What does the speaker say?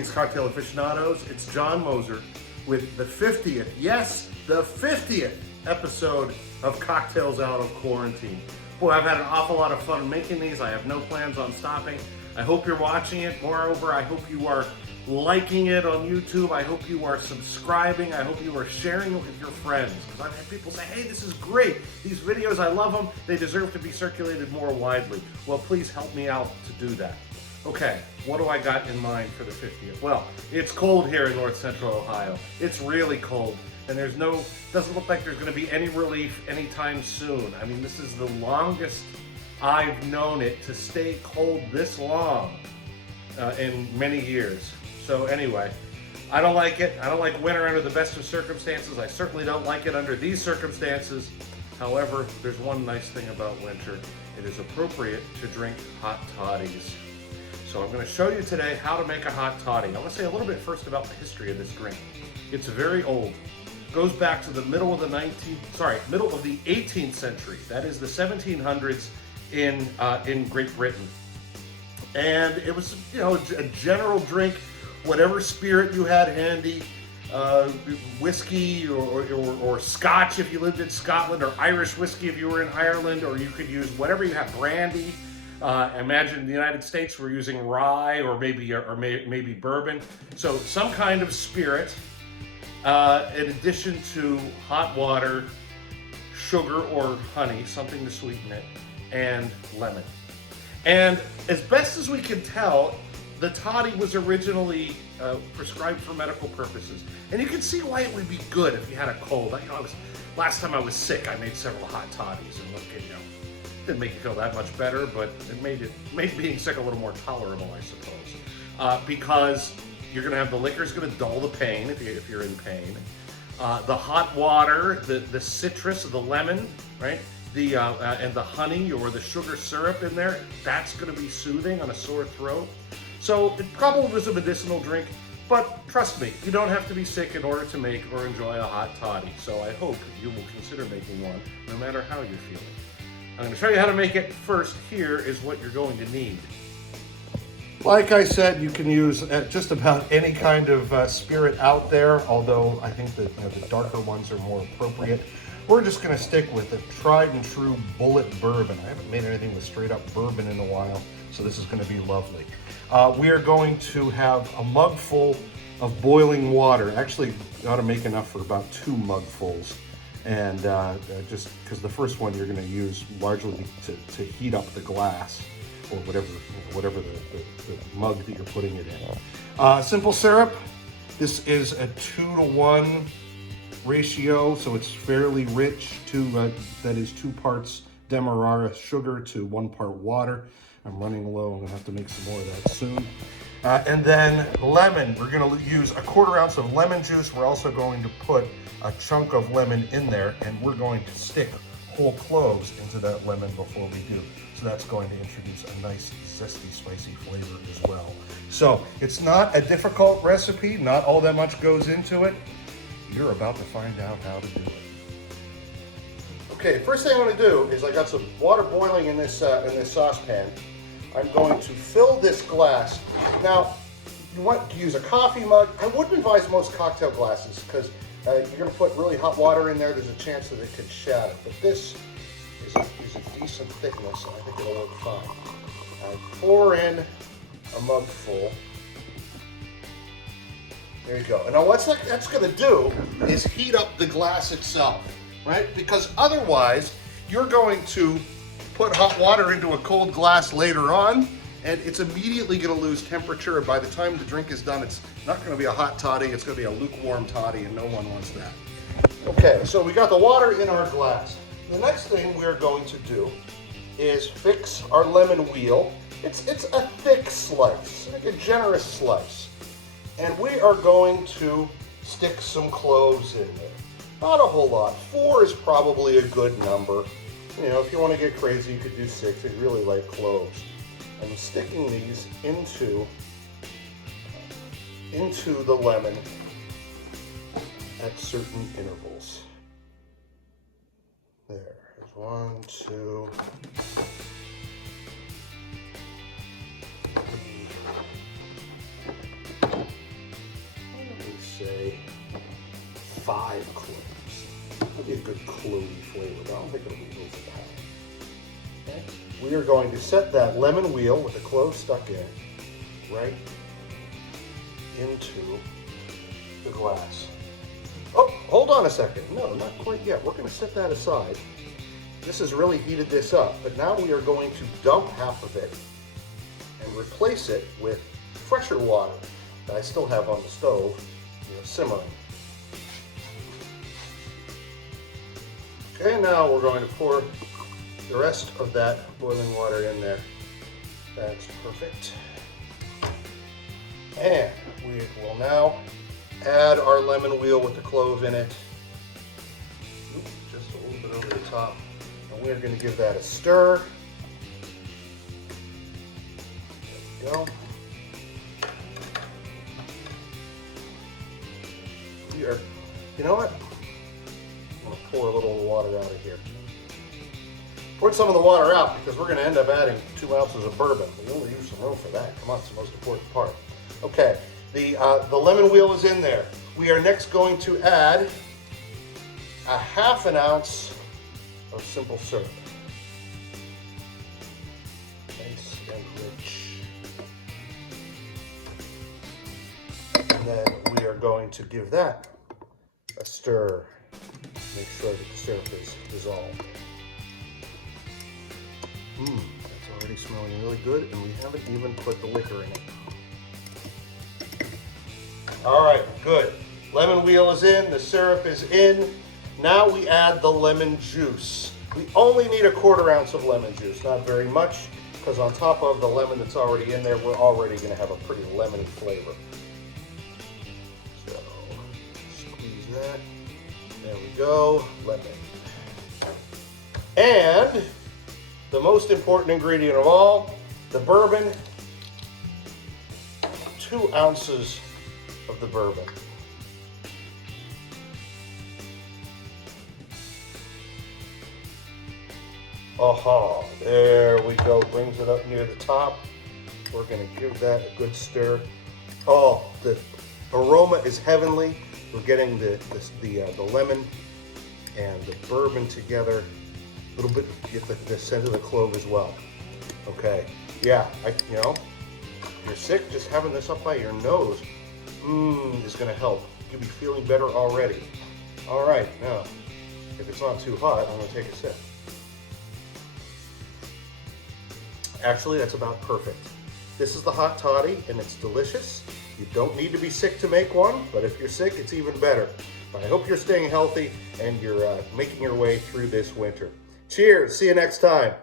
Greetings, cocktail aficionados. It's John Moser with the 50th, yes, the 50th episode of Cocktails Out of Quarantine. Boy, I've had an awful lot of fun making these. I have no plans on stopping. I hope you're watching it. Moreover, I hope you are liking it on YouTube. I hope you are subscribing. I hope you are sharing it with your friends. Because I've had people say, hey, this is great. These videos, I love them. They deserve to be circulated more widely. Well, please help me out to do that. Okay, what do I got in mind for the 50th? Well, it's cold here in north central Ohio. It's really cold, and doesn't look like there's gonna be any relief anytime soon. I mean, this is the longest I've known it to stay cold this long in many years. So anyway, I don't like it. I don't like winter under the best of circumstances. I certainly don't like it under these circumstances. However, there's one nice thing about winter. It is appropriate to drink hot toddies. So I'm going to show you today how to make a hot toddy. I want to say a little bit first about the history of this drink. It's very old. It goes back to the middle of the 18th century. That is the 1700s in Great Britain. And it was, a general drink, whatever spirit you had handy, whiskey or scotch if you lived in Scotland, or Irish whiskey if you were in Ireland, or you could use whatever you have, brandy. Imagine in the United States we're using rye or maybe bourbon. So some kind of spirit, in addition to hot water, sugar or honey, something to sweeten it, and lemon. And as best as we can tell, the toddy was originally prescribed for medical purposes. And you can see why it would be good if you had a cold. Last time I was sick, I made several hot toddies, and didn't make you feel that much better, but it made being sick a little more tolerable, I suppose. Because you're going to have the liquor's going to dull the pain if you're in pain. The hot water, the citrus, the lemon, right? And the honey or the sugar syrup in there, that's going to be soothing on a sore throat. So it probably was a medicinal drink, but trust me, you don't have to be sick in order to make or enjoy a hot toddy. So I hope you will consider making one, no matter how you're feeling. I'm going to show you how to make it. First, here is what you're going to need. Like I said, you can use just about any kind of spirit out there, although I think that the darker ones are more appropriate. We're just going to stick with the tried and true bullet bourbon. I haven't made anything with straight up bourbon in a while, so this is going to be lovely. We are going to have a mug full of boiling water. Actually, you ought to make enough for about 2 mugfuls. And just because the first one you're going to use largely to heat up the glass or whatever the mug that you're putting it in. Simple syrup. This is a 2-to-1 ratio, so it's fairly rich. That is 2 parts demerara sugar to 1 part water. I'm running low. I'm going to have to make some more of that soon. And then lemon. We're going to use a 1/4 ounce of lemon juice. We're also going to put a chunk of lemon in there, and we're going to stick whole cloves into that lemon before we do. So that's going to introduce a nice zesty, spicy flavor as well. So it's not a difficult recipe. Not all that much goes into it. You're about to find out how to do it. Okay, first thing I'm going to do is I got some water boiling in this saucepan. I'm going to fill this glass. Now, you want to use a coffee mug. I wouldn't advise most cocktail glasses because you're going to put really hot water in there. There's a chance that it could shatter. But this is a decent thickness, and I think it'll work fine. I pour in a mug full. There you go. And now what that's going to do is heat up the glass itself, right? Because otherwise, you're going to put hot water into a cold glass later on, and it's immediately going to lose temperature. And by the time the drink is done, it's not going to be a hot toddy. It's going to be a lukewarm toddy, and no one wants that. Okay, so we got the water in our glass. The next thing we're going to do is fix our lemon wheel. It's a thick slice, like a generous slice. And we are going to stick some cloves in there. Not a whole lot. 4 is probably a good number. If you want to get crazy, you could do 6. I really like cloves. I'm sticking these into the lemon at certain intervals. There's 1, 2, 3, say 5 cloves. That'll be a good clovey flavor, but I don't think it'll be overpowering. Okay. We are going to set that lemon wheel with the clove stuck in it right into the glass. Oh, hold on a second. No, not quite yet. We're going to set that aside. This has really heated this up, but now we are going to dump half of it and replace it with fresher water that I still have on the stove, simmering. Okay, now we're going to pour the rest of that boiling water in there. That's perfect. And we will now add our lemon wheel with the clove in it. Oops, just a little bit over the top. And we're going to give that a stir. There we go. We are, you know what? I'm going to pour a little water out of here. Poured some of the water out because we're going to end up adding 2 ounces of bourbon. We only use some room for that. Come on, it's the most important part. Okay, the lemon wheel is in there. We are next going to add a 1/2 ounce of simple syrup. Nice and rich. And then we are going to give that a stir. Make sure that the syrup is dissolved. That's already smelling really good, and we haven't even put the liquor in it. All right, good. Lemon wheel is in, the syrup is in. Now we add the lemon juice. We only need a 1/4 ounce of lemon juice, not very much, because on top of the lemon that's already in there, we're already going to have a pretty lemony flavor. So, squeeze that. There we go, lemon. And the most important ingredient of all, the bourbon. 2 ounces of the bourbon. Aha, there we go, brings it up near the top. We're gonna give that a good stir. Oh, the aroma is heavenly. We're getting the lemon and the bourbon together. A little bit, get the scent of the clove as well. Okay, yeah, if you're sick, just having this up by your nose is gonna help. You'll be feeling better already. All right, now, if it's not too hot, I'm gonna take a sip. Actually, that's about perfect. This is the hot toddy, and it's delicious. You don't need to be sick to make one, but if you're sick, it's even better. But I hope you're staying healthy and you're making your way through this winter. Cheers, see you next time.